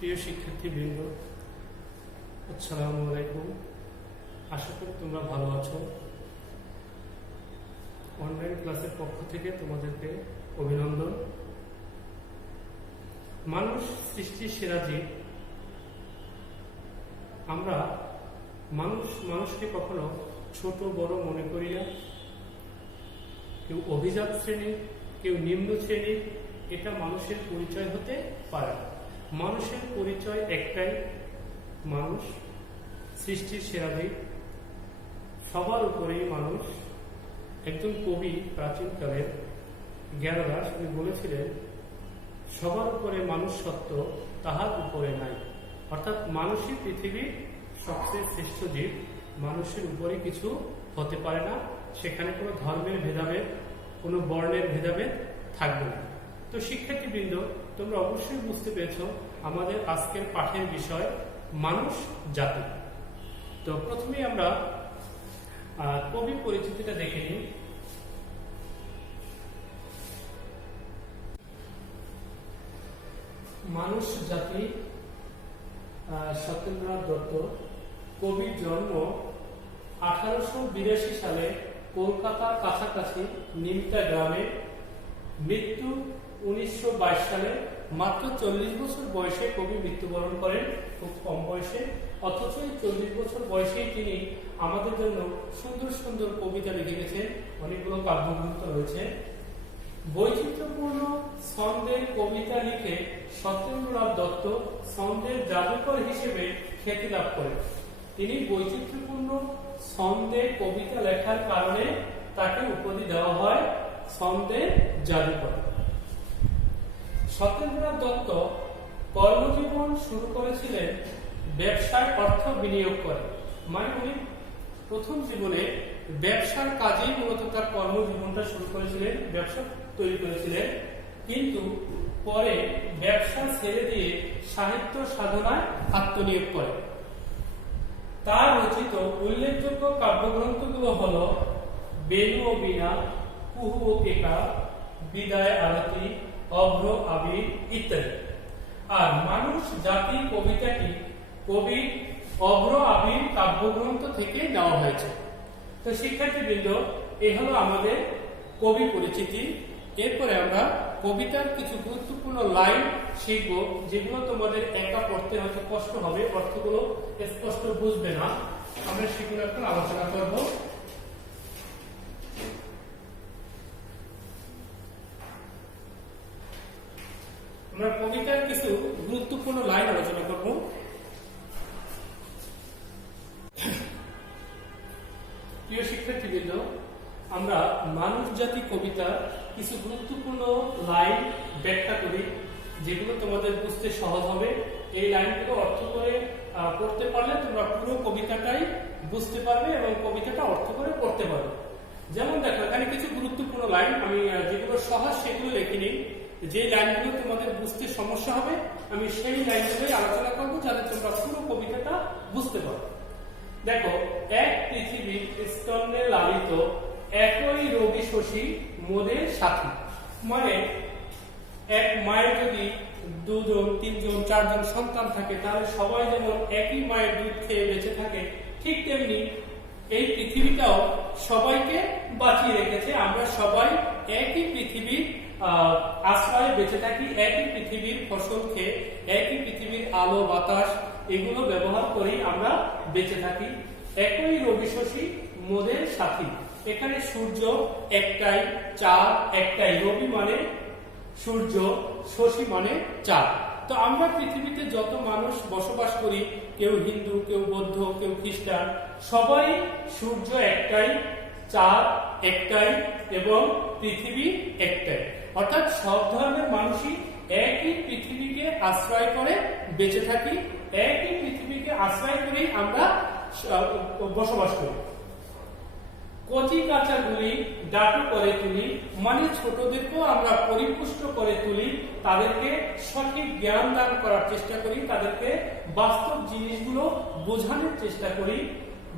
প্রিয় শিক্ষার্থীবৃন্দ, আসসালামু আলাইকুম। আশা করি তোমরা ভালো আছো। অনলাইন ক্লাসের পক্ষ থেকে তোমাদেরকে অভিনন্দন। মানুষ সৃষ্টির সেরা জীব। আমরা মানুষকে কখনো ছোট বড় মনে করি না। কেউ অভিজাত শ্রেণীর, কেউ নিম্ন শ্রেণীর, এটা মানুষের পরিচয় হতে পারে না। মানুষের পরিচয় একটাই, মানুষ সৃষ্টির সেরা জীব। সবার উপরেই মানুষ। একজন কবি প্রাচীনকালের জ্ঞানদাস উনি বলেছিলেন, সবার উপরে মানুষ সত্য, তাহার উপরে নাই। অর্থাৎ মানুষই পৃথিবীর সবচেয়ে শ্রেষ্ঠ জীব। মানুষের উপরে কিছু হতে পারে না। সেখানে কোনো ধর্মের ভেদাভেদ, কোনো বর্ণের ভেদাভেদ থাকবে না। তো শিক্ষার্থীবৃন্দ, তোমরা অবশ্যই বুঝতে পেরেছ আমাদের আজকের পাঠের বিষয় মানুষ জাতি। তো প্রথমেই আমরা কবি পরিচিতিটা দেখে নিই। মানুষ জাতি, সত্যেন্দ্রনাথ দত্ত। কবির জন্ম 1882 সালে কলকাতার কাছাকাছি নিমতা গ্রামে। মৃত্যু 1922 সালে। মাত্র 40 বছর বয়সে কবি মৃত্যুবরণ করেন, খুব কম বয়সে। অথচ এই 40 বছর বয়সেই তিনি আমাদের জন্য সুন্দর সুন্দর কবিতা লিখে গেছেন। অনেকগুলো কাব্যগ্রন্থ রয়েছে। বৈচিত্র্যপূর্ণ ছন্দের কবিতা লিখে সত্যেন্দ্রনাথ দত্ত ছন্দের জাদুকর হিসেবে খ্যাতি লাভ করেন। তিনি বৈচিত্র্যপূর্ণ ছন্দে কবিতা লেখার কারণে তাকে উপাধি দেওয়া হয় ছন্দের জাদুকর। সত্যেন্দ্রনাথ দত্ত কর্মজীবন শুরু করেছিলেন ব্যবসায় অর্থ বিনিয়োগ করে। মানে উনি প্রথম জীবনে ব্যবসার কাজেই মূলত তার কর্মজীবনটা শুরু করেছিলেন, ব্যবসা তৈরি করেছিলেন। কিন্তু পরে ব্যবসা ছেড়ে দিয়ে সাহিত্য সাধনায় আত্মনিয়োগ করে। তার রচিত উল্লেখযোগ্য কাব্যগ্রন্থগুলো হল বেনু ও বীণা, কুহু ও কেকা, বিদায় আরতি, অভ্র আবির ইত্যাদি। আর মানুষ জাতি কবিতাটি কবির অভ্র আবির কাব্যগ্রন্থ থেকে নেওয়া হয়েছে। তো শিক্ষার্থীবৃন্দ, এই হলো আমাদের কবি পরিচিতি। এরপরে আমরা কবিতার কিছু গুরুত্বপূর্ণ লাইন শিখব, যেগুলো তোমাদের একা পড়তে হয়তো কষ্ট হবে, অর্থগুলো স্পষ্ট বুঝবে না। আমরা সেগুলো এখন আলোচনা করব। আমরা কবিতার কিছু গুরুত্বপূর্ণ লাইন আলোচনা করব। প্রিয় শিক্ষার্থীবৃন্দ, আমরা মানুষ জাতি কবিতার কিছু গুরুত্বপূর্ণ লাইন ব্যাখ্যা করি, যেগুলো তোমাদের বুঝতে সহজ হবে। এই লাইনগুলো অর্থ করে পড়তে পারলে তোমরা পুরো কবিতাটাই বুঝতে পারবে এবং কবিতাটা অর্থ করে পড়তে পারবে। যেমন দেখো, এখানে কিছু গুরুত্বপূর্ণ লাইন, আমি যেগুলো সহজ সেগুলো লিখিনি। যে লাইনগুলো তোমাদের বুঝতে সমস্যা হবে আমি সেই লাইনগুলোই আলোচনা করবো, যাতে তোমরা পুরো কবিতাটা বুঝতে পারো। দেখো, এক পৃথিবীর স্তন্যে লালিত একই রবি শশী মোদের সাথী। মানে এক মায়ের যদি 2 জন 3 জন 4 জন সন্তান থাকে, তাহলে সবাই যেমন একই মায়ের দুধ খেয়ে বেঁচে থাকে, ঠিক তেমনি এই পৃথিবীটাও সবাইকে বাঁচিয়ে রেখেছে। আমরা সবাই একই পৃথিবীর আশ্রয়ে বেঁচে থাকি, একই পৃথিবীর ফসল খেয়ে, একই পৃথিবীর আলো বাতাস এগুলো ব্যবহার করেই আমরা বেঁচে থাকি। একই রবি শশী মোদের সাথী। এখানে সূর্য একটাই, চাঁদ একটাই। রবি মানে সূর্য, শশী মানে চাঁদ। তো আমরা পৃথিবীতে যত মানুষ বসবাস করি, কেউ হিন্দু, কেউ বৌদ্ধ, কেউ খ্রিস্টান, সবাই সূর্য একটাই, চাঁদ একটাই এবং পৃথিবী একটাই। অর্থাৎ সব ধর্মের মানুষই একই পৃথিবীকে আশ্রয় করে বেঁচে থাকি, একই পৃথিবীকে আশ্রয় করেই আমরা বসবাস করি। কচি কাঁচাগুলি ডাটু করে তুলি, মানে ছোটদেরকেও আমরা পরিপুষ্ট করে তুলি, তাদেরকে সঠিক জ্ঞান দান করার চেষ্টা করি, তাদেরকে বাস্তব জিনিসগুলো বোঝানোর চেষ্টা করি।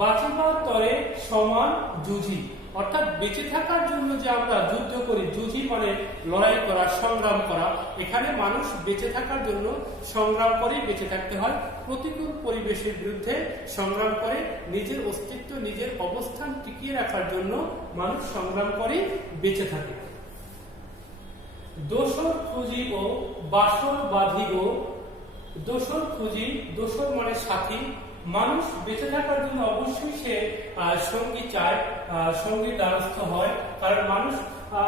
বাঁচিবার তরে সমান জুঝি, অর্থাৎ বেঁচে থাকার জন্য যে আমরা যুদ্ধ করি, যুদ্ধি মানে লড়াই করা, সংগ্রাম করা, এখানে মানুষ বেঁচে থাকার জন্য সংগ্রাম করে বেঁচে থাকতে হয়। প্রতিকূল পরিবেশের বিরুদ্ধে সংগ্রাম করে নিজের অস্তিত্ব, নিজের অবস্থান টিকিয়ে রাখার জন্য মানুষ সংগ্রাম করে বেঁচে থাকে। দোসর খুঁজি ও বাসর বাঁধি গো। দোসর খুঁজি, দোসর মানে সাথী। মানুষ বেঁচে থাকার জন্য অবশ্যই সে সঙ্গী চায়, সঙ্গীর দ্বারস্থ হয়। কারণ মানুষ,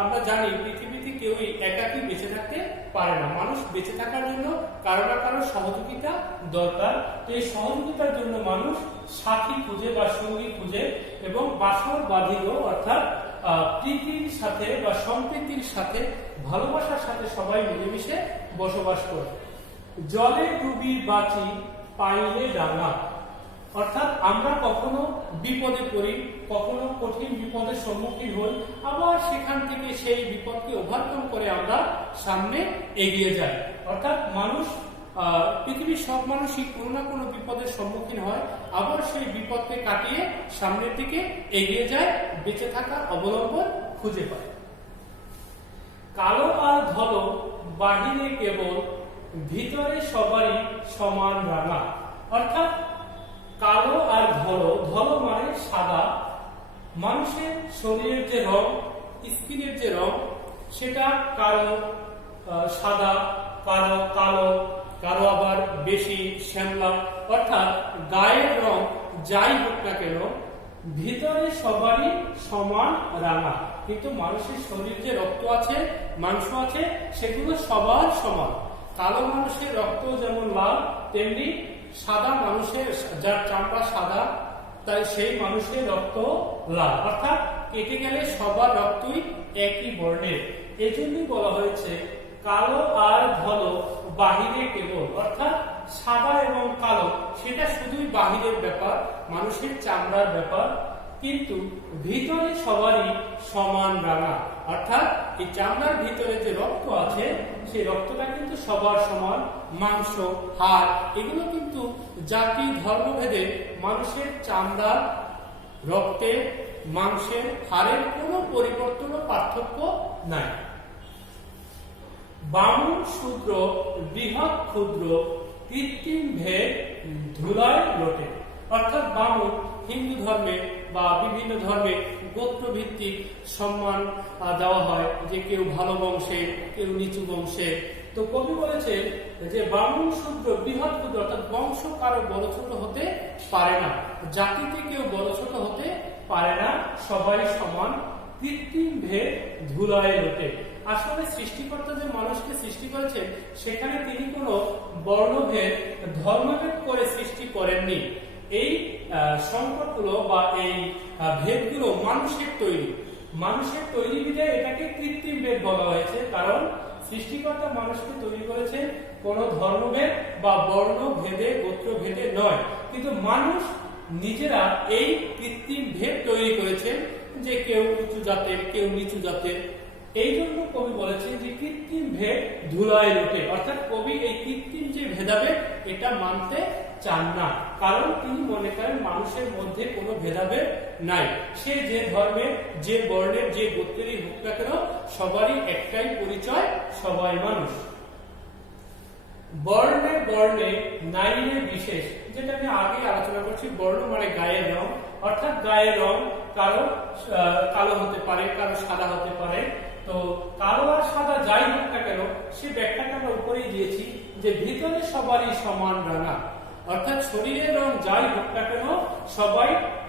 আমরা জানি পৃথিবীতে কেউই একাকী বেঁচে থাকতে পারে না। মানুষ বেঁচে থাকার জন্য কারো না কারো সহযোগিতা দরকার। তো এই সহযোগিতার জন্য মানুষ সাথী খুঁজে বা সঙ্গী খুঁজে, এবং বাসর বাঁধিল অর্থাৎ প্রীতির সাথে বা সম্প্রীতির সাথে, ভালোবাসার সাথে সবাই মিলেমিশে বসবাস করে। জলে ডুবি বাঁচি পাইলে ডাঙা। অর্থাৎ আমরা কখনো বিপদে পড়ি, কখনো কঠিন বিপদের সম্মুখীন হই, আবার সেখান থেকে সেই বিপদকে ওভারকাম করে আমরা সামনে এগিয়ে যাই। অর্থাৎ মানুষ, পৃথিবীর সব মানুষই কোনো না কোনো বিপদের সম্মুখীন হয়, আবার সেই বিপদকে কাটিয়ে সামনের দিকে এগিয়ে যায়, বেঁচে থাকার অবলম্বন খুঁজে পায়। কালো আর ধলো বাহিরে কেবল, ভিতরে সবারই সমান রাঙা। অর্থাৎ কালো আর ধলো, ধলো মানে সাদা। মানুষের শরীরের যে রং, স্কিনের যে রং, সেটা কালো, সাদা, কালো, কালো, কালো আবার বেশি শ্যামলা। অর্থাৎ গায়ের রং যাই হোক না কেন, ভিতরে সবারই সমান রাঙা। কিন্তু মানুষের শরীর যে রক্ত আছে, মাংস আছে, সেগুলো সবার সমান। কালো মানুষের রক্ত যেমন লাল, তেমনি সাদা মানুষের, যার চামড়া সাদা, তাই সেই মানুষের রক্ত লাল। অর্থাৎ কেটে গেলে সবার রক্তই একই বর্ণের। এজন্যই বলা হয়েছে কালো আর ধলো বাহিরে কেবল। অর্থাৎ সাদা এবং কালো সেটা শুধুই বাহিরের ব্যাপার, মানুষের চামড়ার ব্যাপার, কিন্তু ভিতরে সবারই সমান রাঙা। অর্থাৎ এই চামড়ার ভিতরে যে রক্ত আছে, সেই রক্তটা কিন্তু সবার সমান। মাংস, হাড়, এগুলো কিন্তু জাতি ধর্মভেদে মানুষের চামড়া, রক্তে, মাংসের, হাড়ের কোনো পরিবর্তন ও পার্থক্য নাই। বামুন শূদ্র বৃহৎ ক্ষুদ্র, কৃত্রিম ভেদ ধুলায় লোটে। অর্থাৎ বামুন হিন্দু ধর্মে বা বিভিন্ন ধর্মে গোত্রভিত্তিক সম্মান দেওয়া হয়, যে কেউ ভালো বংশের, কেউ নিচু বংশের। তো কবি বলেছেন যে বামুন শূদ্র বৃহৎ ক্ষুদ্র, অর্থাৎ বংশ কারো বড় ছোট হতে পারে না, জাতিতে কেউ বড় ছোট হতে পারে না, সবাই সমান। কৃত্রিম ভেদ ধুলায় লোটে। আসলে সৃষ্টিকর্তা যে মানুষকে সৃষ্টি করেছেন, সেখানে তিনি কোনো বর্ণভেদ, ধর্মভেদ করে সৃষ্টি করেননি। এই সংকটগুলো বা এই ভেদগুলো মানুষের তৈরি। মানুষের তৈরি বিধায় এটাকে কৃত্রিম ভেদ বলা হয়েছে। কারণ সৃষ্টিকর্তা মানুষকে তৈরি করেছেন কোন ধর্মভেদ বা বর্ণ ভেদে, গোত্র ভেদে নয়, কিন্তু মানুষ নিজেরা এই কৃত্রিম ভেদ তৈরি করেছেন, যে কেউ উঁচু জাতের, কেউ নিচু জাতের। এই জন্য কবি বলেছেন যে কৃত্রিম ভেদ ধুলায় লোটে। অর্থাৎ কবি এই কৃত্রিম যে ভেদাভেদ, এটা মানতে চান না। কারণ তিনি মনে করেন মানুষের মধ্যে কোনো ভেদাভেদ নাই। সে যে ধর্মের, যে বর্ণের, যে গোত্রেরই হোক না কেন, সবারই একটাই পরিচয়, সবাই মানুষ। বর্ণে বর্ণে নাইরে বিশেষ, যেটা আমি আগে আলোচনা করছি। বর্ণ মানে গায়ের রং, অর্থাৎ গায়ের রং কারো কালো হতে পারে, কারো সাদা হতে পারে। তো কালো আর সাদা যাই হোক না কেন, সে ব্যাখ্যাটা আমরা উপরেই দিয়েছি, যে ভিতরে সবারই সমান রাঙা। অর্থাৎ শরীরের রং যাই হোক না কেন, সবাই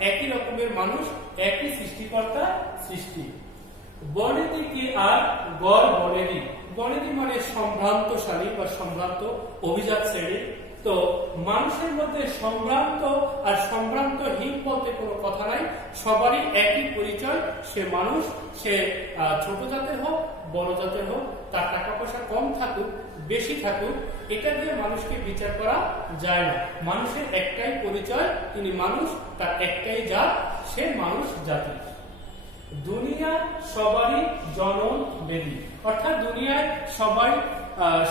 একই রকমের মানুষ, একই সৃষ্টিকর্তা সৃষ্টি। বনেদি কি আর গড় বনেদি। বনেদি মানে সম্ভ্রান্তশালী বা সম্ভ্রান্ত, অভিজাত শ্রেণী। তো মানুষের মধ্যে সম্ভ্রান্ত আর সম্ভ্রান্তহীন বলতে কোনো কথা নাই, সবারই একই পরিচয়। সে মানুষ, সে ছোট জাতের হোক, বড় জাতের হোক, তার টাকা পয়সা কম থাকুক, বেশি থাকুক, এটা দিয়ে মানুষকে বিচার করা যায় না। মানুষের একটাই পরিচয়, তিনি মানুষ, তার একটাই জাত, সে মানুষ জাতি। দুনিয়া সবারই জনম বেদি, অর্থাৎ দুনিয়ায় সবাই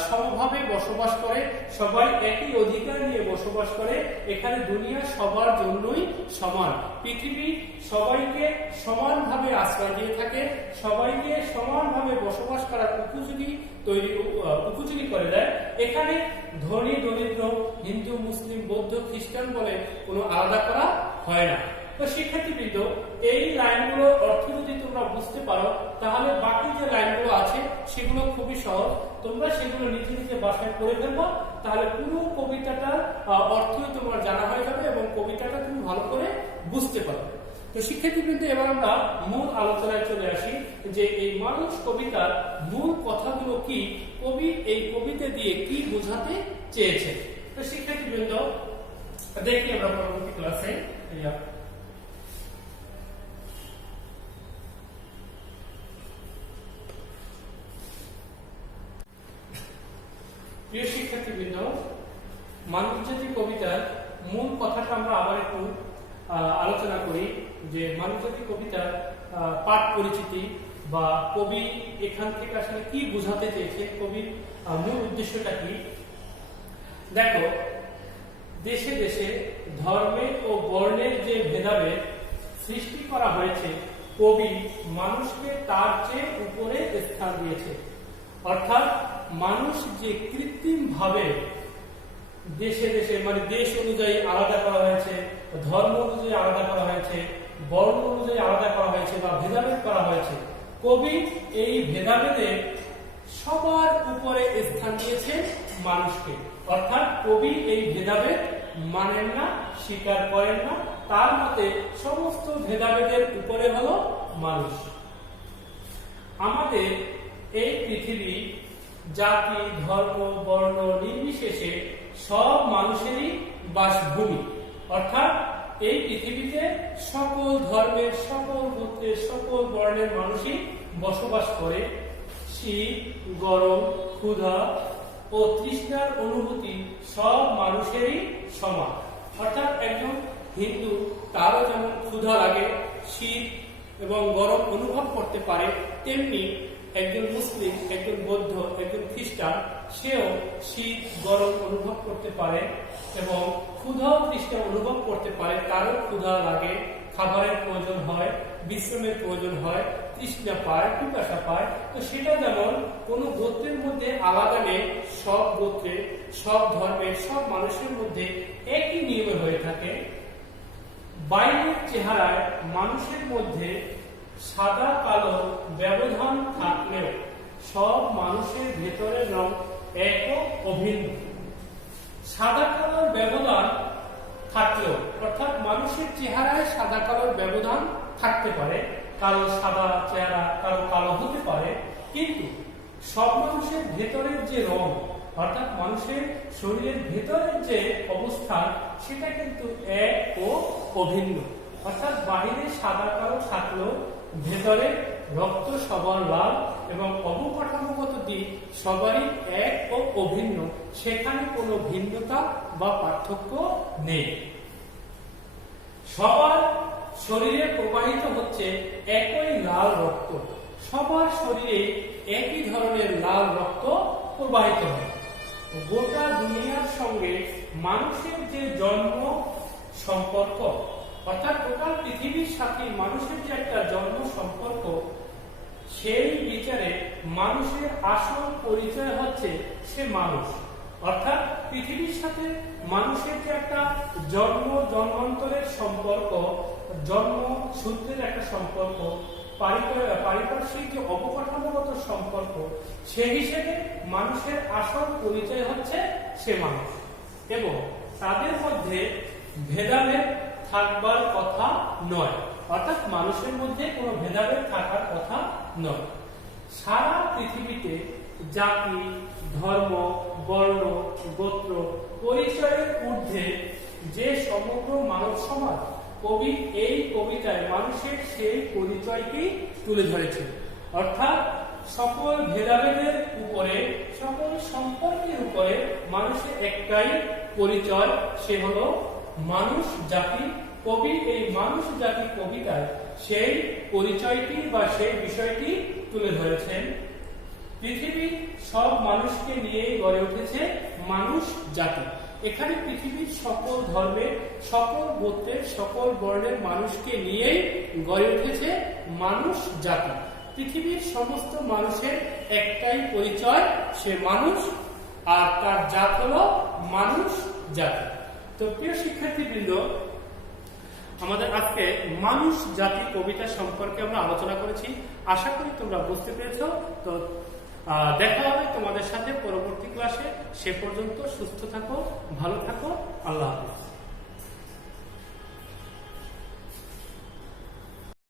সমভাবে বসবাস করে, সবাই একই অধিকার নিয়ে বসবাস করে। এখানে দুনিয়া সবার জন্যই সমান, পৃথিবী সবাইকে সমানভাবে আশ্রয় দিয়ে থাকে, সবাইকে সমানভাবে বসবাস করার উপযোগী করে দেয়। এখানে ধনী দরিদ্র, হিন্দু মুসলিম বৌদ্ধ খ্রিস্টান বলে কোনো আলাদা করা হয় না। তো শিক্ষার্থীবৃন্দ, এই লাইনগুলোর অর্থ যদি তোমরা বুঝতে পারো তাহলে বাকি যে লাইনগুলো আছে সেগুলো খুবই সহজ, তোমরা সেগুলো নিজে নিজে বাসায় করে ফেলবো, তাহলে পুরো কবিতাটার অর্থই তোমার জানা হয়ে যাবে এবং কবিতাটা তুমি ভালো করে বুঝতে পারবে। তো শিক্ষার্থীবৃন্দ, এবার আমরা মূল আলোচনায় চলে আসি যে এই মানুষ কবিতার মূল কথাগুলো কি, কবি এই কবিতা দিয়ে কি বোঝাতে চেয়েছে। তো শিক্ষার্থীবৃন্দ, দেখি আমরা পরবর্তী ক্লাসে। প্রিয় শিক্ষার্থীবৃন্দ, মানবজাতি কবিতার মূল কথাটা আমরা আবার একটু আলোচনা করি যে মানবজাতি কবিতার পাঠ পরিচিতি বা কবি এখান থেকে আসলে কি বোঝাতে চেয়েছে, কবির মূল উদ্দেশ্যটা কি। দেখো, দেশে দেশে ধর্মে ও বর্ণের যে ভেদাভেদ সৃষ্টি করা হয়েছে, কবি মানুষকে তার চেয়ে উপরে স্থান দিয়েছে। অর্থাৎ মানুষ যে কৃত্রিম ভাবে দেশে দেশে মানে দেশ অনুযায়ী আলাদা করা হয়েছে, ধর্ম অনুযায়ী আলাদা করা হয়েছে, বর্ণ অনুযায়ী আলাদা করা হয়েছে বা ভেদাভেদ করা হয়েছে, কবি এই ভেদাভেদে সবার উপরে স্থান দিয়েছে মানুষকে। অর্থাৎ কবি এই ভেদাভেদ মানেন না, স্বীকার করেন না, তার মতে সমস্ত ভেদাভেদের উপরে হলো মানুষ। আমাদের এই পৃথিবী জাতি ধর্ম বর্ণ নির্বিশেষে সব মানুষেরই বাসভূমি। অর্থাৎ এই পৃথিবীতে সকল ধর্মের, সকল গোত্রের, সকল বর্ণের মানুষই বসবাস করে। শীত, গরম, ক্ষুধা ও তৃষ্ণার অনুভূতি সব মানুষেরই সমান। অর্থাৎ একজন হিন্দু, তারও যেমন ক্ষুধা লাগে, শীত এবং গরম অনুভব করতে পারে, তেমনি একজন মুসলিম, একজন বৌদ্ধ, একজন খ্রিস্টান, সেও শীত গরম অনুভব করতে পারে এবং ক্ষুধা তৃষ্ণা অনুভব করতে পারে। তারও ক্ষুধা লাগে, খাবারের প্রয়োজন হয়, বিশ্রামের প্রয়োজন হয়, তৃষ্ণা পায়, পিপাসা পায়। তো সেটা যেমন কোনো গোত্রের মধ্যে আলাদা নেই, সব গোত্রে, সব ধর্মের, সব মানুষের মধ্যে একই নিয়মে হয়ে থাকে। বাইরের চেহারায় মানুষের মধ্যে সাদা কালো ব্যবধান থাকলেও সব মানুষের ভেতরের রং এক অভিন্ন। সাদা কালোর ব্যবধান থাকলেও, অর্থাৎ মানুষের চেহারায় সাদা কালোর ব্যবধান থাকতে পারে, কারো সাদা চেহারা, কারো কালো হতে পারে, কিন্তু সব মানুষের ভেতরের যে রং, অর্থাৎ মানুষের শরীরের ভেতরের যে অবস্থান, সেটা কিন্তু এক ও অভিন্ন। অর্থাৎ বাহিরে সাদা কালো থাকলেও ভেতরে রক্ত সবার লাল এবং অবকাঠামোগত দিক সবারই এক ও অভিন্ন, সেখানে কোনো ভিন্নতা বা পার্থক্য নেই। সবার শরীরে প্রবাহিত হচ্ছে একই লাল রক্ত, সবার শরীরে একই ধরনের লাল রক্ত প্রবাহিত হয়। গোটা দুনিয়ার সঙ্গে মানুষের যে জন্ম সম্পর্ক, অর্থাৎ টোটাল পৃথিবীর সাথে মানুষের যে একটা জন্ম সম্পর্ক, সেই বিচারে মানুষের আসল পরিচয় হচ্ছে সে মানুষ। অর্থাৎ পৃথিবীর সাথে মানুষের যে একটা জন্মান্তরের সম্পর্ক, জন্ম সূত্রের একটা সম্পর্ক, পারিপার্শ্বিক যে অবকাঠামোগত সম্পর্ক, সে হিসেবে মানুষের আসল পরিচয় হচ্ছে সে মানুষ। এবং তাদের মধ্যে ভেদাভেদ থাকবার কথা নয়, অর্থাৎ মানুষের মধ্যে কোনো ভেদাভেদ থাকার কথা নয়। সারা পৃথিবীতে জাতি ধর্ম বর্ণ গোত্র পরিচয়ের ঊর্ধ্বে যে সমগ্র মানব সমাজ, কবি এই কবিতায় মানুষের সেই পরিচয়কেই তুলে ধরেছেন। অর্থাৎ সকল ভেদাভেদের উপরে, সকল সম্পর্কের উপরে মানুষের একটাই পরিচয়, সে হলো মানুষ জাতি। কবি এই মানুষ জাতি কবিতায় সেই পরিচয়টি বা সেই বিষয়টি তুলে ধরেছেন। পৃথিবীর সব মানুষকে নিয়ে গড়ে উঠেছে মানুষ জাতি। এখানে পৃথিবীর সকল ধর্মের, সকল গোত্রের, সকল বর্ণের মানুষকে নিয়েই গড়ে উঠেছে মানুষ জাতি। পৃথিবীর সমস্ত মানুষের একটাই পরিচয়, সে মানুষ, আর তার জাত হলো মানুষ জাতি। তো প্রিয় শিক্ষার্থীবৃন্দ, আমাদের আজকে মানুষ জাতি কবিতা সম্পর্কে আমরা আলোচনা করেছি। আশা করি তোমরা বুঝতে পেরেছো। তো দেখা হবে তোমাদের সাথে পরবর্তী ক্লাসে। সে পর্যন্ত সুস্থ থাকো।